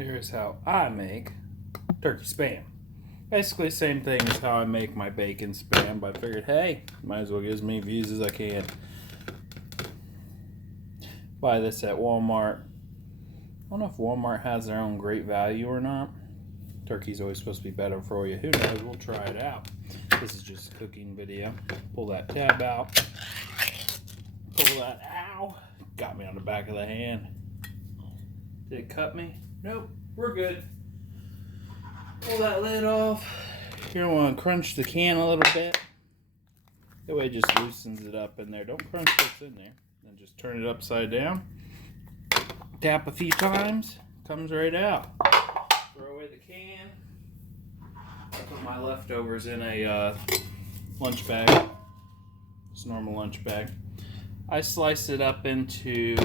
Here's how I make turkey spam. Basically, same thing as how I make my bacon spam, but I figured, hey, might as well get as many views as I can. Buy this at Walmart. I don't know if Walmart has their own great value or not. Turkey's always supposed to be better for you. Who knows? We'll try it out. This is just a cooking video. Pull that tab out. Pull that. Ow! Got me on the back of the hand. Did it cut me? Nope. We're good. Pull that lid off. You're gonna want to crunch the can a little bit. That way it just loosens it up in there. Don't crunch what's in there. Then just turn it upside down. Tap a few times. Comes right out. Throw away the can. I put my leftovers in a lunch bag. Just normal lunch bag. I slice it up into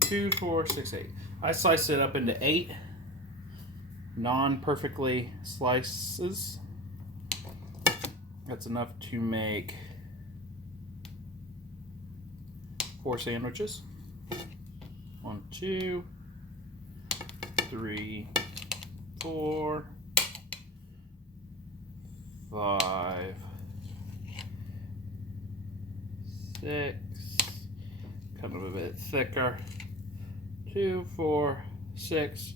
2, 4, 6, 8. I slice it up into 8 non-perfectly slices. That's enough to make 4 sandwiches. 1, 2, 3, 4, 5, 6. Kind of a bit thicker. 2, 4, 6.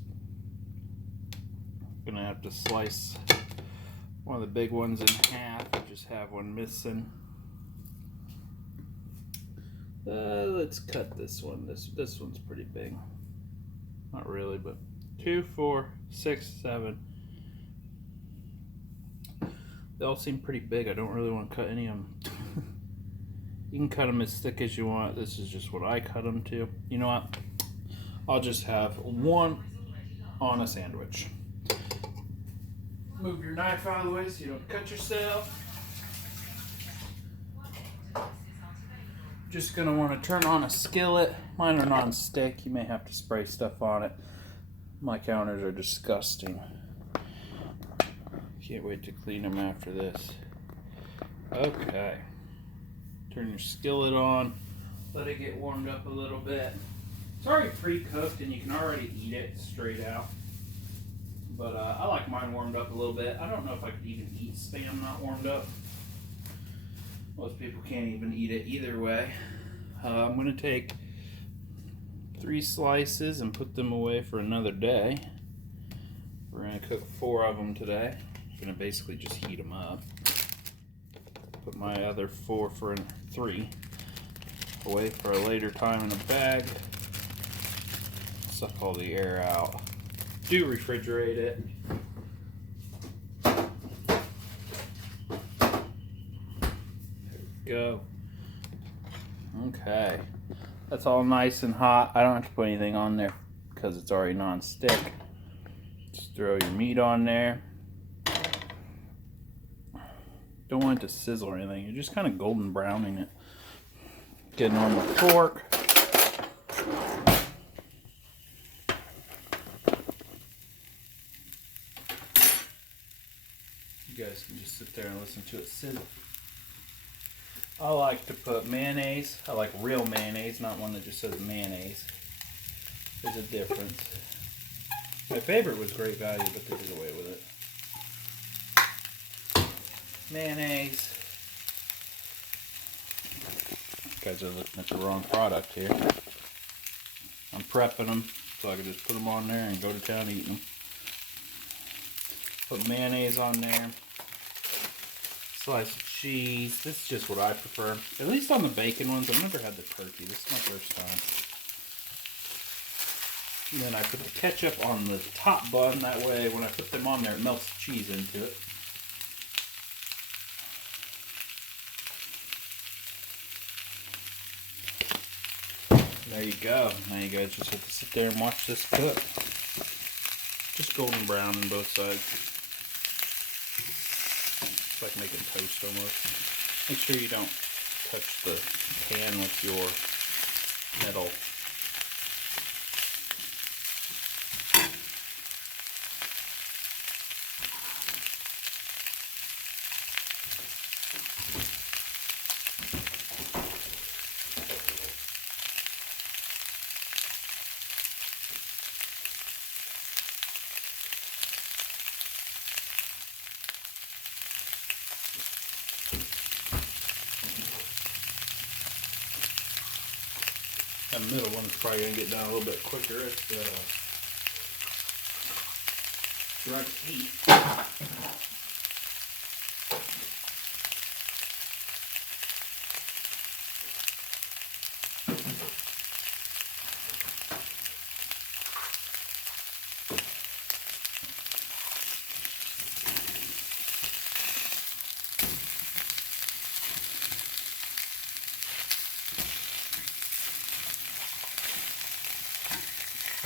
Gonna have to slice one of the big ones in half. I just have one missing. Let's cut this one. This one's pretty big. Not really, but 2, 4, 6, 7. They all seem pretty big. I don't really want to cut any of them. You can cut them as thick as you want. This is just what I cut them to. You know what? I'll just have one on a sandwich. Move your knife out of the way so you don't cut yourself. Just gonna want to turn on a skillet. Mine are non-stick. You may have to spray stuff on it. My counters are disgusting. Can't wait to clean them after this. Okay. Turn your skillet on. Let it get warmed up a little bit. It's already pre-cooked and you can already eat it straight out. But I like mine warmed up a little bit. I don't know if I could even eat spam not warmed up. Most people can't even eat it either way. I'm going to take 3 slices and put them away for another day. We're going to cook 4 of them today. I'm going to basically just heat them up. Put my other 3 away for a later time in a bag. Suck all the air out. Do refrigerate it. There we go. Okay. That's all nice and hot. I don't have to put anything on there because it's already non-stick. Just throw your meat on there. Don't want it to sizzle or anything. You're just kind of golden browning it. Get a normal fork. You guys can just sit there and listen to it sizzle. I like to put mayonnaise. I like real mayonnaise, not one that just says mayonnaise. There's a difference. My favorite was Great Value, but they did away with it. Mayonnaise. You guys are looking at the wrong product here. I'm prepping them so I can just put them on there and go to town eating them. Put mayonnaise on there. Slice of cheese. This is just what I prefer. At least on the bacon ones. I've never had the turkey. This is my first time. And then I put the ketchup on the top bun. That way when I put them on there it melts the cheese into it. There you go. Now you guys just have to sit there and watch this cook. Just golden brown on both sides. It's like making toast almost. Make sure you don't touch the pan with your metal. That middle one's probably going to get done a little bit quicker. It's direct heat.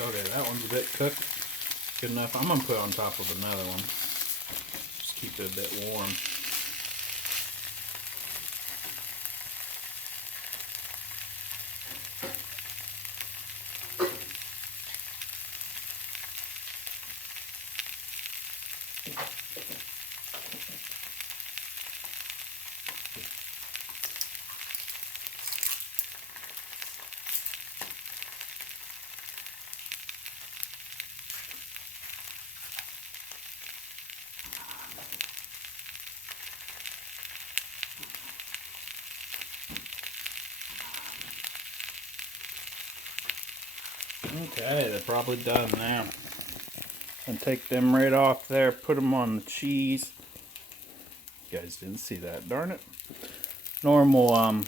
Okay, that one's a bit cooked. Good enough. I'm going to put it on top of another one. Just keep it a bit warm. Okay, they're probably done now. And take them right off there, put them on the cheese. You guys didn't see that, darn it. Normal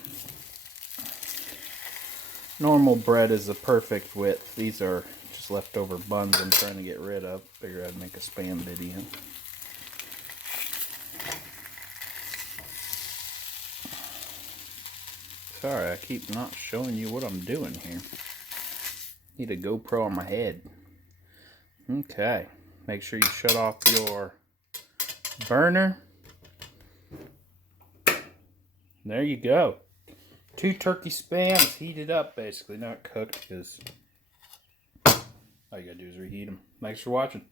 bread is the perfect width. These are just leftover buns I'm trying to get rid of. Figured I'd make a spam video. Sorry, I keep not showing you what I'm doing here. Need a GoPro on my head. Okay, make sure you shut off your burner. There you go. 2 turkey spams heated up, basically, not cooked, because all you gotta do is reheat them. Thanks for watching.